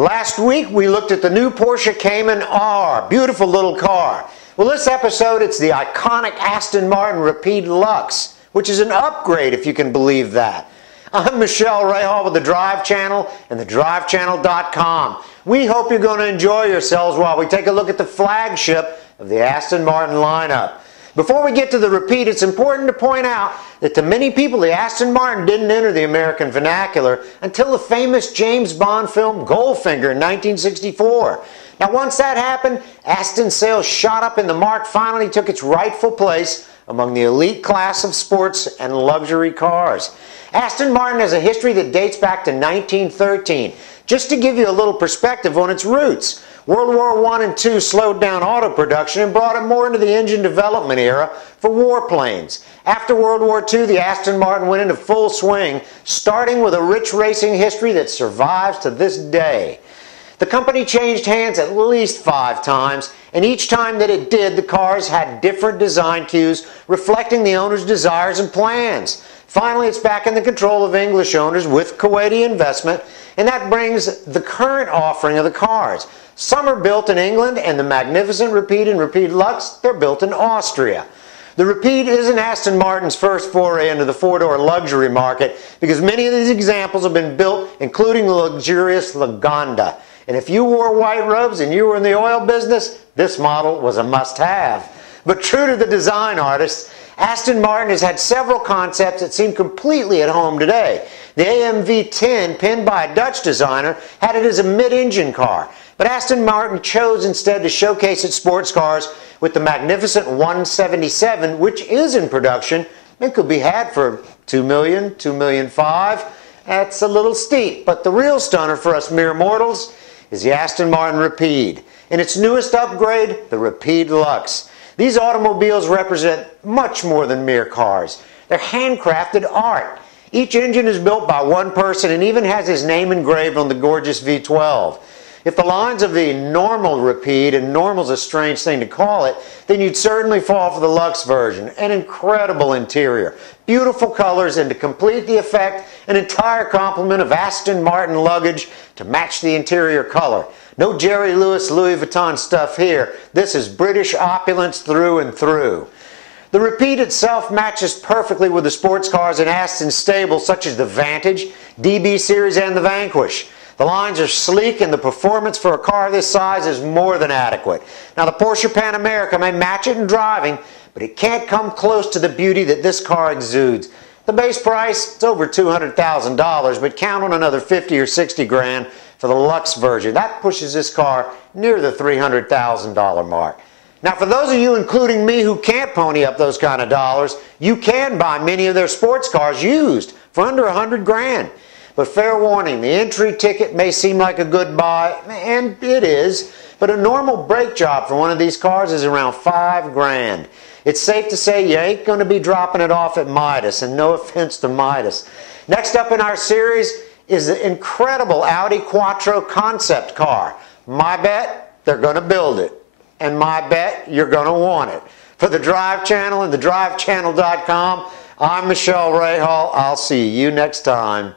Last week we looked at the new Porsche Cayman R, beautiful little car. Well, this episode it's the iconic Aston Martin Rapide Luxe, which is an upgrade if you can believe that. I'm Michelle Rahal with the Drive Channel and thedrivechannel.com. We hope you're going to enjoy yourselves while we take a look at the flagship of the Aston Martin lineup. Before we get to the Rapide, it's important to point out that to many people, the Aston Martin didn't enter the American vernacular until the famous James Bond film Goldfinger in 1964. Now, once that happened, Aston sales shot up and the marque finally took its rightful place among the elite class of sports and luxury cars. Aston Martin has a history that dates back to 1913. Just to give you a little perspective on its roots, World War I and II slowed down auto production and brought it more into the engine development era for warplanes. After World War II, the Aston Martin went into full swing, starting with a rich racing history that survives to this day. The company changed hands at least 5 times, and each time that it did, the cars had different design cues reflecting the owner's desires and plans. Finally, it's back in the control of English owners with Kuwaiti investment, and that brings the current offering of the cars. Some are built in England, and the magnificent Rapide and Rapide Luxe, they're built in Austria. The Rapide isn't Aston Martin's first foray into the 4-door luxury market because many of these examples have been built, including the luxurious Lagonda. And if you wore white robes and you were in the oil business, this model was a must-have. But true to the design artists, Aston Martin has had several concepts that seem completely at home today. The AMV 10, penned by a Dutch designer, had it as a mid-engine car. But Aston Martin chose instead to showcase its sports cars with the magnificent 177, which is in production and could be had for $2 million, $2.5 million. That's a little steep, but the real stunner for us mere mortals is the Aston Martin Rapide. In its newest upgrade, the Rapide Luxe. These automobiles represent much more than mere cars. They're handcrafted art. Each engine is built by one person and even has his name engraved on the gorgeous V12. If the lines of the normal Rapide, and normal's a strange thing to call it, then you'd certainly fall for the Luxe version. An incredible interior, beautiful colors, and to complete the effect, an entire complement of Aston Martin luggage to match the interior color. No Jerry Lewis Louis Vuitton stuff here. This is British opulence through and through. The Rapide itself matches perfectly with the sports cars in Aston's stable, such as the Vantage, DB Series, and the Vanquish. The lines are sleek and the performance for a car this size is more than adequate. Now, the Porsche Pan America may match it in driving, but it can't come close to the beauty that this car exudes. The base price is over $200,000, but count on another 50 or 60 grand for the Luxe version. That pushes this car near the $300,000 mark. Now, for those of you, including me, who can't pony up those kind of dollars, you can buy many of their sports cars used for under 100 grand. But fair warning, the entry ticket may seem like a good buy, and it is, but a normal brake job for one of these cars is around 5 grand. It's safe to say you ain't going to be dropping it off at Midas, and no offense to Midas. Next up in our series is the incredible Audi Quattro concept car. My bet, they're going to build it. And my bet, you're going to want it. For the Drive Channel and thedrivechannel.com, I'm Michelle Rahal. I'll see you next time.